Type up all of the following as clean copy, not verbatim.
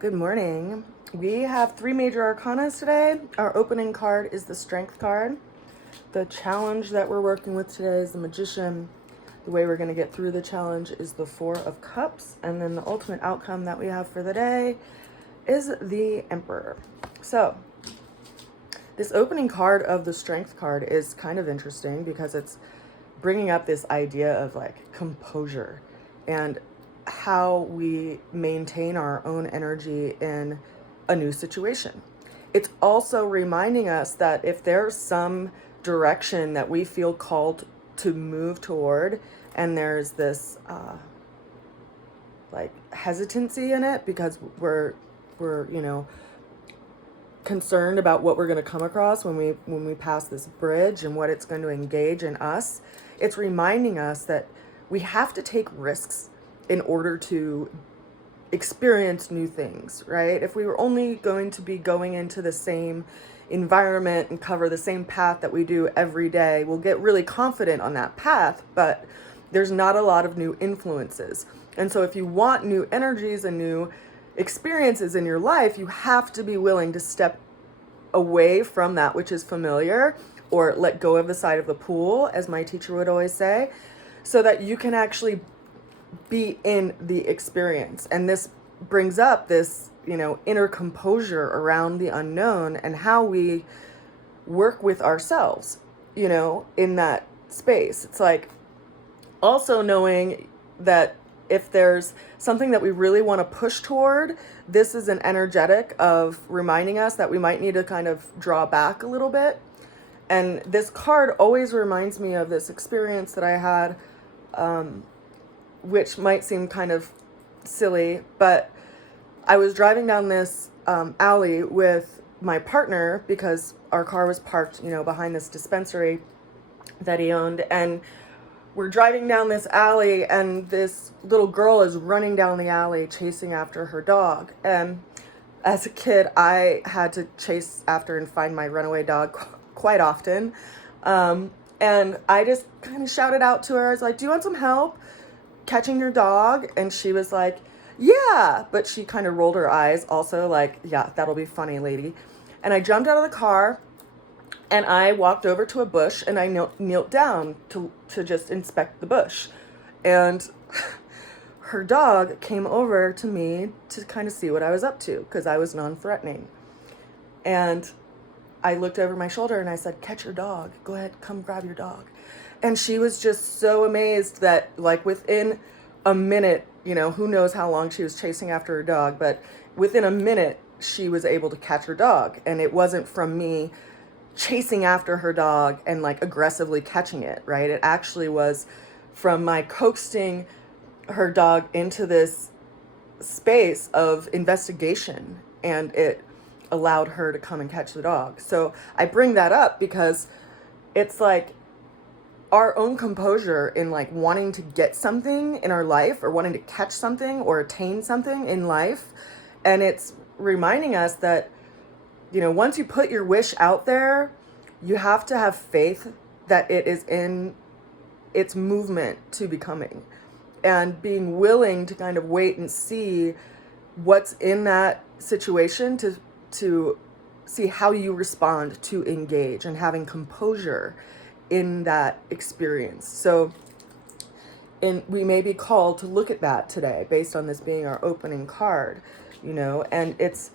Good morning. We have three major arcanas today. Our opening card is the Strength card. The challenge that we're working with today is the Magician. The way we're going to get through the challenge is the Four of Cups. And then the ultimate outcome that we have for the day is the Emperor. So, this opening card of the Strength card is kind of interesting because it's bringing up this idea of like composure and how we maintain our own energy in a new situation. It's also reminding us that if there's some direction that we feel called to move toward and there's this like hesitancy in it because we're concerned about what we're going to come across when we pass this bridge and what it's going to engage in us, it's reminding us that we have to take risks in order to experience new things, right? If we were only going to be going into the same environment and cover the same path that we do every day, we'll get really confident on that path, but there's not a lot of new influences. And so if you want new energies and new experiences in your life, you have to be willing to step away from that which is familiar, or let go of the side of the pool, as my teacher would always say, so that you can actually be in the experience. And this brings up this, inner composure around the unknown and how we work with ourselves, in that space. It's like also knowing that if there's something that we really want to push toward, this is an energetic of reminding us that we might need to kind of draw back a little bit. And this card always reminds me of this experience that I had, which might seem kind of silly, but I was driving down this alley with my partner because our car was parked, behind this dispensary that he owned. And we're driving down this alley and this little girl is running down the alley chasing after her dog. And as a kid, I had to chase after and find my runaway dog quite often. And I just kind of shouted out to her. I was like, "Do you want some help catching your dog?" And she was like, "Yeah," but she kind of rolled her eyes also, like, "Yeah, that'll be funny, lady." And I jumped out of the car and I walked over to a bush and I knelt down to just inspect the bush. And her dog came over to me to kind of see what I was up to because I was non-threatening. And I looked over my shoulder and I said, "Catch your dog. Go ahead, come grab your dog." And she was just so amazed that, like, within a minute, who knows how long she was chasing after her dog, but within a minute, she was able to catch her dog. And it wasn't from me chasing after her dog and, like, aggressively catching it, right? It actually was from my coaxing her dog into this space of investigation, and it allowed her to come and catch the dog. So I bring that up because it's like our own composure in like wanting to get something in our life or wanting to catch something or attain something in life. And it's reminding us that, once you put your wish out there, you have to have faith that it is in its movement to becoming, and being willing to kind of wait and see what's in that situation to see how you respond to engage, and having composure in that experience. So we may be called to look at that today based on this being our opening card, and it's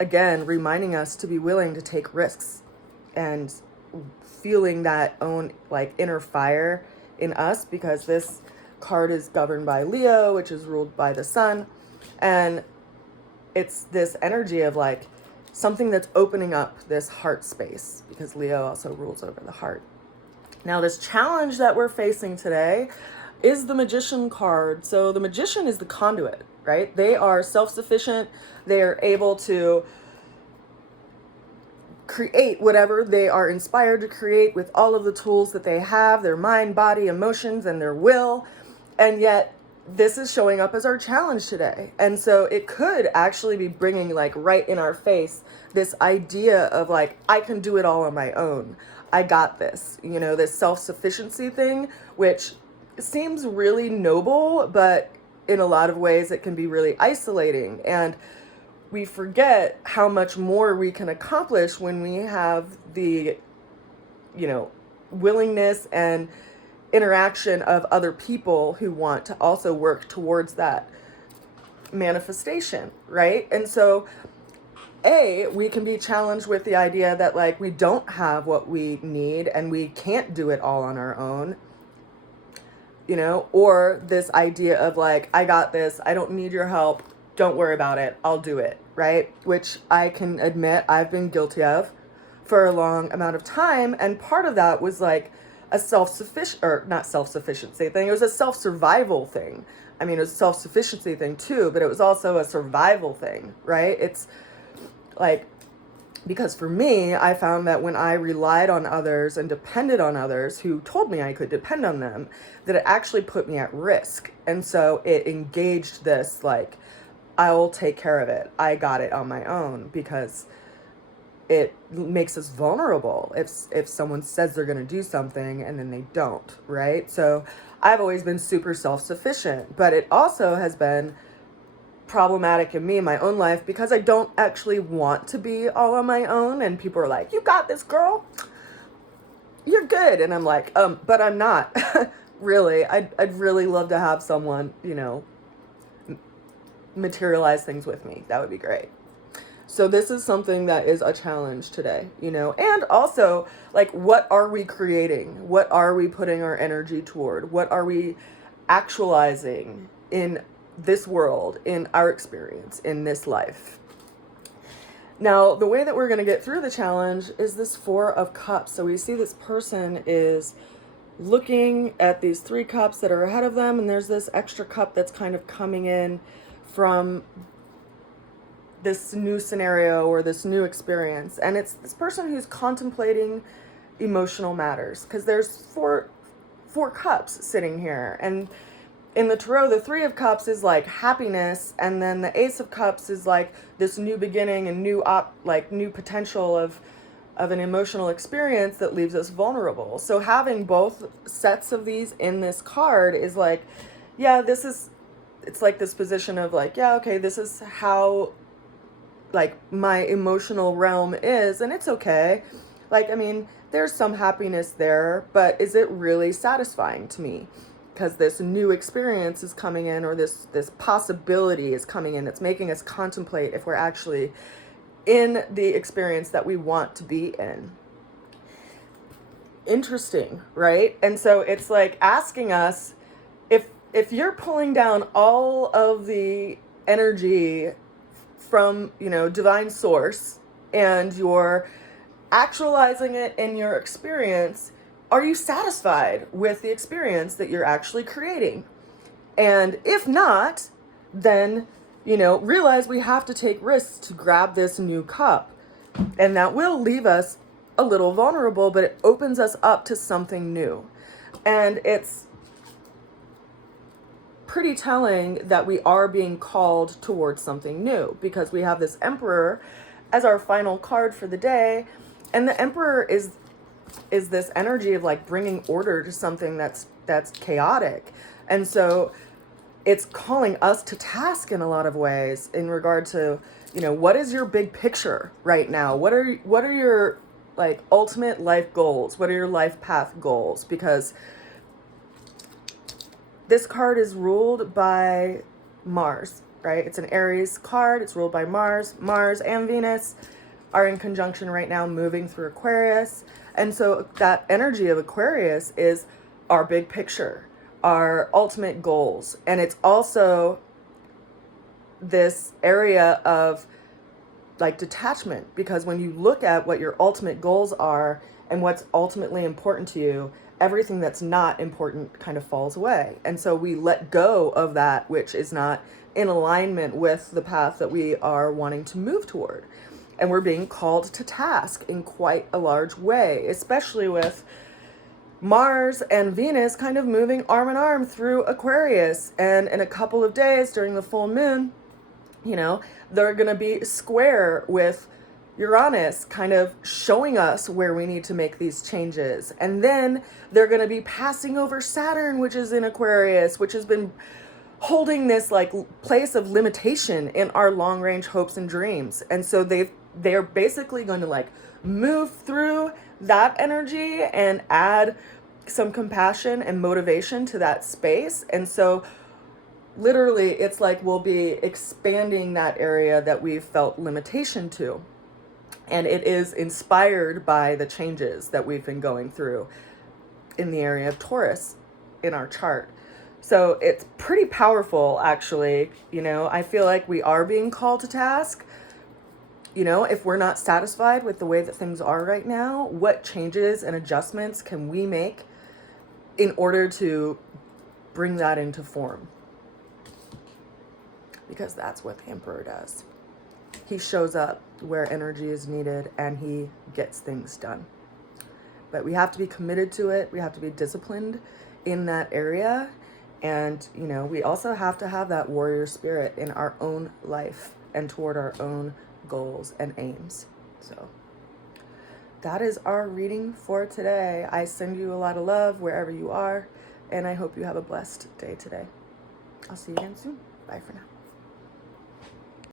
again reminding us to be willing to take risks and feeling that own like inner fire in us, because this card is governed by Leo, which is ruled by the sun. And it's this energy of like something that's opening up this heart space, because Leo also rules over the heart. Now, this challenge that we're facing today is the Magician card. So the Magician is the conduit, right? They are self-sufficient. They are able to create whatever they are inspired to create with all of the tools that they have, their mind, body, emotions, and their will. And yet this is showing up as our challenge today. And so it could actually be bringing like right in our face this idea of like, I can do it all on my own. I got this, this self-sufficiency thing, which seems really noble, but in a lot of ways it can be really isolating. And we forget how much more we can accomplish when we have the, willingness and interaction of other people who want to also work towards that manifestation, right? And so we can be challenged with the idea that like we don't have what we need and we can't do it all on our own, or this idea of like, I got this, I don't need your help, don't worry about it, I'll do it, right? Which I can admit I've been guilty of for a long amount of time. And part of that was like a not self-sufficiency thing. It was a self-survival thing. I mean, it was a self-sufficiency thing too, but it was also a survival thing, right? It's like, because for me, I found that when I relied on others and depended on others who told me I could depend on them, that it actually put me at risk. And so it engaged this, like, I will take care of it, I got it on my own, because it makes us vulnerable if someone says they're going to do something and then they don't, right? So I've always been super self-sufficient, but it also has been problematic in me in my own life because I don't actually want to be all on my own. And people are like, you got this, girl, you're good. And I'm like, but I'm not. Really. I'd really love to have someone, materialize things with me. That would be great. So this is something that is a challenge today, and also like, what are we creating? What are we putting our energy toward? What are we actualizing in this world, in our experience, in this life? Now, the way that we're going to get through the challenge is this 4 of Cups. So we see this person is looking at these 3 cups that are ahead of them, and there's this extra cup that's kind of coming in from this new scenario or this new experience. And it's this person who's contemplating emotional matters, because there's four cups sitting here. And in the tarot, the 3 of Cups is like happiness, and then the Ace of Cups is like this new beginning and new potential of an emotional experience that leaves us vulnerable. So having both sets of these in this card is like, it's like this position of like, okay, this is how like my emotional realm is, and it's okay. Like, I mean, there's some happiness there, but is it really satisfying to me? Because this new experience is coming in, or this possibility is coming in that's making us contemplate if we're actually in the experience that we want to be in. Interesting, right? And so it's like asking us, if you're pulling down all of the energy from, divine source, and you're actualizing it in your experience, are you satisfied with the experience that you're actually creating? And if not, then, realize we have to take risks to grab this new cup. And that will leave us a little vulnerable, but it opens us up to something new. And it's pretty telling that we are being called towards something new, because we have this Emperor as our final card for the day. And the Emperor is this energy of like bringing order to something that's chaotic. And so it's calling us to task in a lot of ways in regard to, what is your big picture right now? What are your like ultimate life goals? What are your life path goals? Because this card is ruled by Mars, right? It's an Aries card. It's ruled by Mars. Mars and Venus are in conjunction right now, moving through Aquarius. And so that energy of Aquarius is our big picture, our ultimate goals. And it's also this area of like detachment, because when you look at what your ultimate goals are and what's ultimately important to you, everything that's not important kind of falls away. And so we let go of that which is not in alignment with the path that we are wanting to move toward. And we're being called to task in quite a large way, especially with Mars and Venus kind of moving arm in arm through Aquarius. And in a couple of days during the full moon, they're going to be square with Uranus, kind of showing us where we need to make these changes. And then they're going to be passing over Saturn, which is in Aquarius, which has been holding this like place of limitation in our long range hopes and dreams. And so they're basically going to like move through that energy and add some compassion and motivation to that space. And so literally it's like we'll be expanding that area that we've felt limitation to. And it is inspired by the changes that we've been going through in the area of Taurus in our chart. So it's pretty powerful, actually. You know, I feel like we are being called to task. You know, if we're not satisfied with the way that things are right now, what changes and adjustments can we make in order to bring that into form? Because that's what the Emperor does. He shows up where energy is needed and he gets things done. But we have to be committed to it. We have to be disciplined in that area. And, you know, we also have to have that warrior spirit in our own life and toward our own goals and aims. So that is our reading for today. I send you a lot of love wherever you are, and I hope you have a blessed day today. I'll see you again soon. Bye for now.